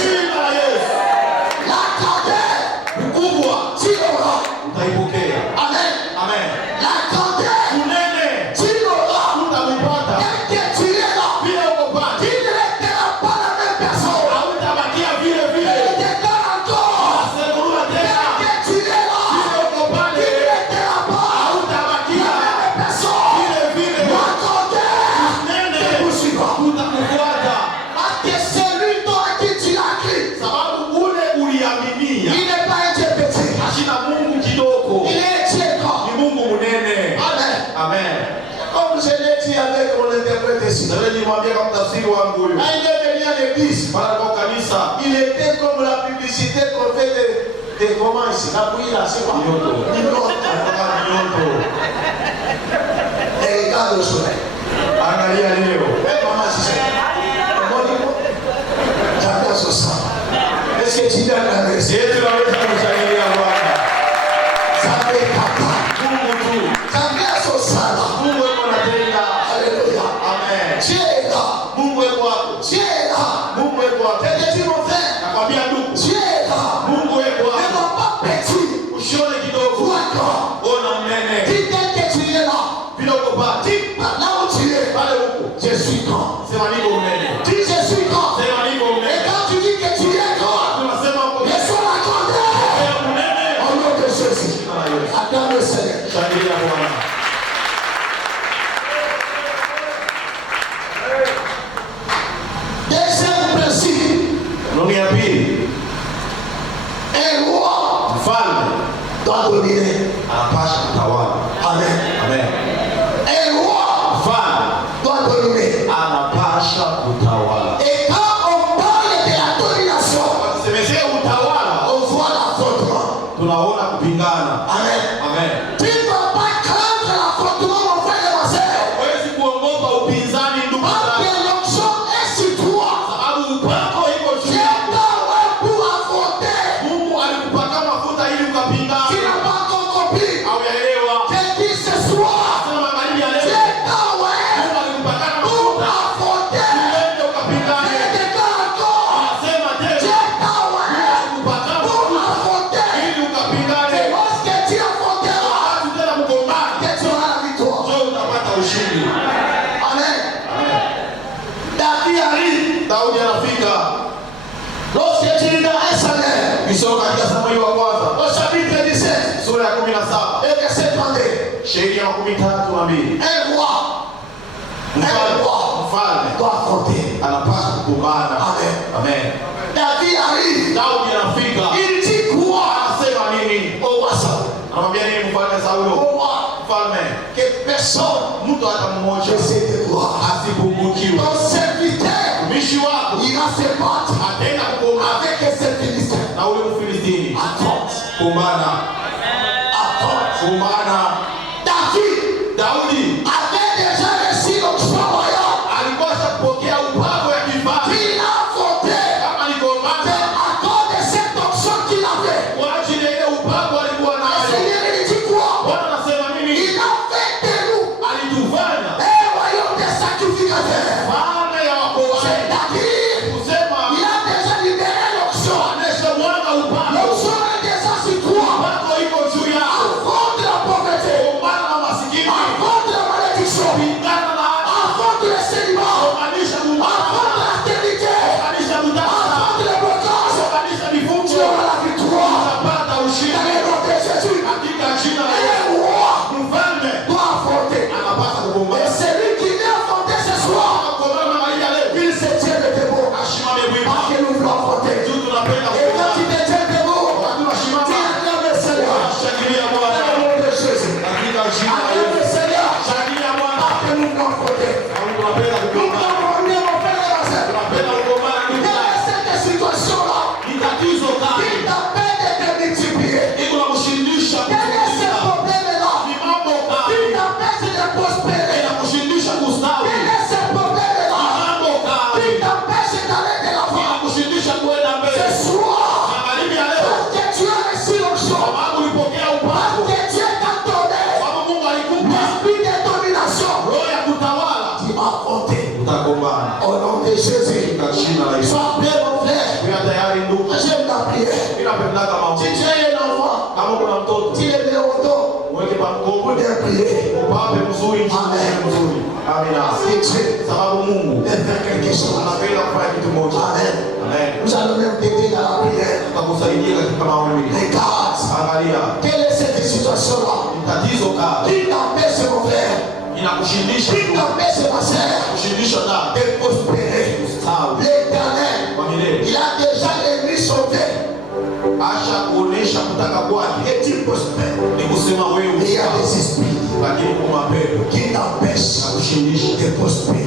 Jina la Yesu. La grandeur, Mkubwa tu l'auras. utaipokea. Amen. Amen. La grandeur, Unene tu l'auras. utaupata. Dès que tu es là, Bila uko pale. tu ne resteras pas la même personne. Hautabakia vile Il vile. te donne encore. Asekuruma tena. Dès que tu es là, Bila uko tu pale. ne resteras pas Hautabakia la même personne. vile vile. La grandeur Nene te poursuivra. utakufuata. Parce que celui toi à qui tu l'as cru, Sababu ule uliaminia. il n'est pas un Dieu petit. Ashina Mungu kidogo. Il est un Dieu grand. Ni Mungu munene. Amen. Amen. Comme je l'ai dit avec mon interprète ici. Sasa nilimwambia kama tafsiri wangu huyo. Quand il est venu à l'église, Mara kwa kanisa. il était comme la publicité qu'on fait de comment ici. La bouillie là, c'est quoi? Nyoto. Anataka nyoto. Et regarde le soleil. Angalia leo. Eh, maman, c'est ça. Comment dit-on? J'appelle ce sang. Est-ce que tu donnes la merci? Yesu anaweza kushangilia Bwana. Ça fait papa. Mungu tu. J'appelle ce sang là. Mungu yuko anatenda. Alléluia. Amen. Dieu est là. Mungu yuko hapo. Dieu est là. Mungu yuko hapo. Je te dis mon frère, Nakwambia ndugu. Dieu est là. Mungu yuko Ne hapo. vois pas petit. Usione kidogo. Vois grand. Ona mnene. Dis dès que tu es là. Bila uko pale. Dis là où tu es. Pale huko. Je suis grand. Sema niko mnene. Dis je suis grand. Sema niko Et mnene. quand tu dis que tu es grand, Tunasema uko mnene. reçois la grandeur. Sema mnene. Au nom de Jésus. Jina la Yesu. Acclame le Seigneur. Shangilia Bwana. Deuxième principe, Kanuni ya pili. un roi Mfalme doit dominer. anapasha kutawala. Amen. Amen. Un roi Mfalme doit dominer. anapasha Amen. David arrive. Daudi anafika. Lorsque tu lis dans 1 Samuel, Kisoma katika Samueli wa kwanza au chapitre 17, sura ya 17 et verset 32, sheria ya 13:2. un roi Mfalme doit affronter. anapaswa kukumbana. Amen. Amen. David arrive. Daudi anafika. Il dit quoi Anasema nini? au roi Saul? Anamwambia nini mfalme Au Saulo? roi Mfalme, que personne mtu hata mmoja ne s'est dévoilé. asipungukiwe. Ton serviteur Mtumishi wako ira se battre ataenda kukumbana avec ces Philistins. na ule Mfilistini. Attends. Kumbana. Attends. Kumbana. David Daudi avait déjà reçu l'onction royale. alikuwa kupokea upako ya kifalme. Il a affronté. Kama ni Mais kumbana à cause de cette onction qu'il avait, kwa ajili ya ile upako alikuwa le nayo. Seigneur il dit quoi? Bwana anasema nini? Il a fait de nous Alitufanya un royaume de sacrificateurs. falme ya wakoaji. C'est-à-dire, Kusema il a déjà libéré l'onction. ameshamwaga upako. L'onction est déjà sur toi. Upako iko juu yako. Affronte la pauvreté. Kumbana na masikini. Affronte la malédiction. Pingana na haki. Affronte le célibat. Kuunganisha kumbana. Affronte la stérilité. Kuunganisha utasa. Affronte les blocages. Kuunganisha Tu vifungo. auras la victoire. Utapata Dans ushindi. le nom de Jésus. Katika jina la Un Yesu. roi Mfalme doit affronter. anapaswa Et kukumbana. celui qui vient affronter ce soir, Kukumbana na maisha leo. il se tient de debout. Ashimame Parce bwima. que nous voulons affronter. Juu tunapenda Et quand tu kukumbana. te tiens debout, Wakati tu unashimama. acclames le Seigneur. Shangilia Dans Bwana. le nom de Jésus. Katika jina la Acclame Yesu. le Seigneur. Shangilia Bwana. Parce que nous voulons affronter. Mungu tunapenda Nous kukumbana. voulons affronter mon frère et ma sœur. Tunapenda kukumbana ndugu Quelle zangu. est cette situation-là Ni tatizo qui kali. t'empêche de te multiplier? Iko na kushindisha Quel est ce kukumbana. problème-là Ni mambo qui kali. t'empêche de prospérer? Inakushindisha kustawi. Quel est ce problème-là Mambo qui kali. t'empêche d'aller de l'avant? Inakushindisha kwenda Ce mbele. soir, Magharibi ya leo. parce que tu as reçu l'onction, Sababu ulipokea upako. parce que Dieu t'a donné Sababu Mungu alikupa l'esprit de domination, roho ya kutawala. tu vas affronter. Utakombana. Au nom de Jésus, Katika jina la Yesu. sois prêt mon frère. Kuwa tayari ndugu. J'aime la prière. Mimi napendaga Si maombi. tu es un enfant, Kama kuna mtoto, tu le mets au dos mweke pa pour mgongo. bien prier. Upape mzuri, Amen. mzuri. Amina. Et Dieu Sababu Mungu peut faire quelque chose. anapenda kufanya kitu moja. Amen. Amen. Nous allons même t'aider dans la prière. Tutakusaidia katika maombi. Regarde, Angalia. quelle est cette situation-là Ni tatizo kali. qui t'empêche, mon frère, Inakushindisha. qui t'empêche, ma soeur, Kushindisha ndani. de prospérer. Sawa. L'Éternel, Kwa milele. il a déjà émis son père Acha kuonesha kutaka kwake. et tu prospères. Ni kusema wewe Mais il y a usawa. des esprits Lakini kwa mapepo qui t'empêchent kushindisha. de prospérer.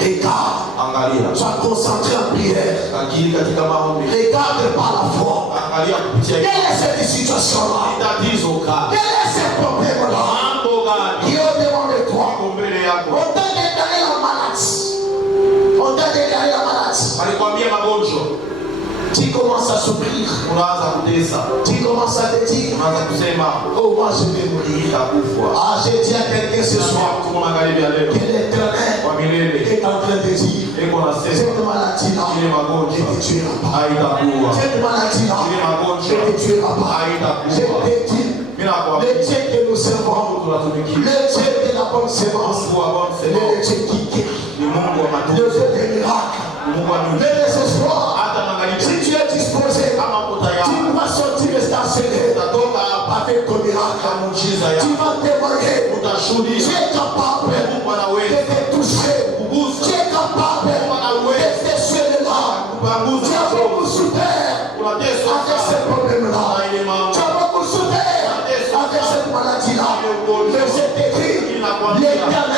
Regarde, Angalia. sois concentré en prière. Akili katika maombi. Regarde par la foi. Angalia kupitia Quelle est cette situation-là? tatizo kali. Quel est ce problème-là Mambo gani? qui est au-devant de toi? Iko mbele yako. On t'a déclaré la maladie. On t'a déclaré la maladie. Alikwambia magonjwa. Tu commences à souffrir. Unaanza kutesa. Tu commences à te dire, Unaanza kusema oh moi je vais mourir. nitakufa. Ah, j'ai dit à quelqu'un ce soir Tuko magharibi ya leo. que l'Éternel Kwa milele. est en train de dire, Iko nasema cette maladie-là ile ne magonjwa te tuera pas. haitakuwa. Cette maladie-là Ile ne magonjwa te tuera pas. Je haitakuwa. te dis, Mimi nakwambia le Dieu que nous servons, tunatumikia. le Dieu de la bonne sémence, Mungu wa bonne le semence. Dieu qui guérit, Ni Mungu wa le matunda. Dieu des miracles. Mungu wa Mais miujiza. ce soir, Hata magharibi. si tu es disposé, Kama uko tu tayari. vas sortir stationné Utatoka hapa avec ton miracle. kwa muujiza Tu yako. vas témoigner. Tu Utashuhudia. es capable Mungu anaweza de te toucher. kugusa. Tu es capable de déchirer les larmes. Kupanguza Tu as beaucoup souffert unateswa avec ce sana. problème-là. Na ile mambo. Tu as beaucoup souffert avec cette maladie-là. Mais je te dis, l'Éternel